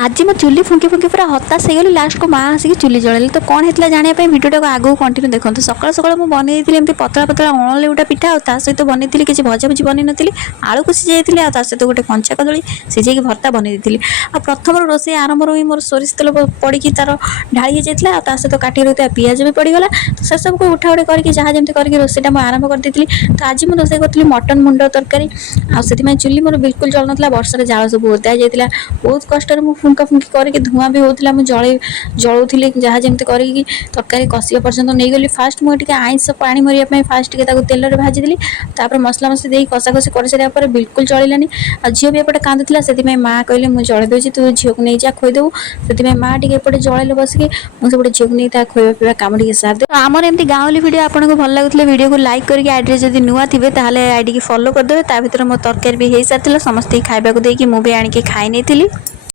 आज मैं चुली फुंकी फुंकी पूरा हताश हो गली। लास्ट को माँ आसिक चुली जलैली। तो कौन होता जानापी भिडियो को आगू कंटिन्यू देखो। सकाल सकाल मुझे बनई एमती पतला पतला अणलेउटा पिठा और सहित बनई किसी भजा भुजी बनई नी। आलू को सीझाई और सहित गोटे कंचा कदली सीझे भर्ता बनई प्रथम रोषे आरंभ ही मोर सोरिष तेल पड़ी तार ढाई जाता सहित काटी रखा पिज भी पड़गला। तो से सब को उठा उठी करके जहाँ जमी करके रोषेटा मुझे आरंभ कर दी। तो आज मुझे रोषे करी मटन मुंड तरकारी आउ चुली मोर बिल्कुल जल ना। वर्षा जाल सब ओदा जाता बहुत कष्ट फुंका फुंकी करके धूआं भी होता मुझे जलाऊली जहाँ जमी करके तरकारी कषिया पर्यटन नहीं गली। फास्ट मुझे आइंस पानी मरिया फास्ट तेल में भाजीदेली। तापर मसला मसली दे कषा कषि कर सारे बिल्कुल जलानी। झील भी एपटे कांदुला से माँ कहले मुझे जलाई दूसरी तू झील को नहीं जा खोईदेबू। से माँ टे एपटे जलैले बसिकी मुझे झील को नहीं खोवा पीवा कम टे सारी आमर एमती गाँवली वीडियो आपको भल लगुले वीडियो को लाइक करके आईडी जब नुआ थे आईडी की फॉलो करदे। ता भर मो तरकारी भी हो सारी समस्त खाइबा को देकी मुझे आनिकी खाई नहीं।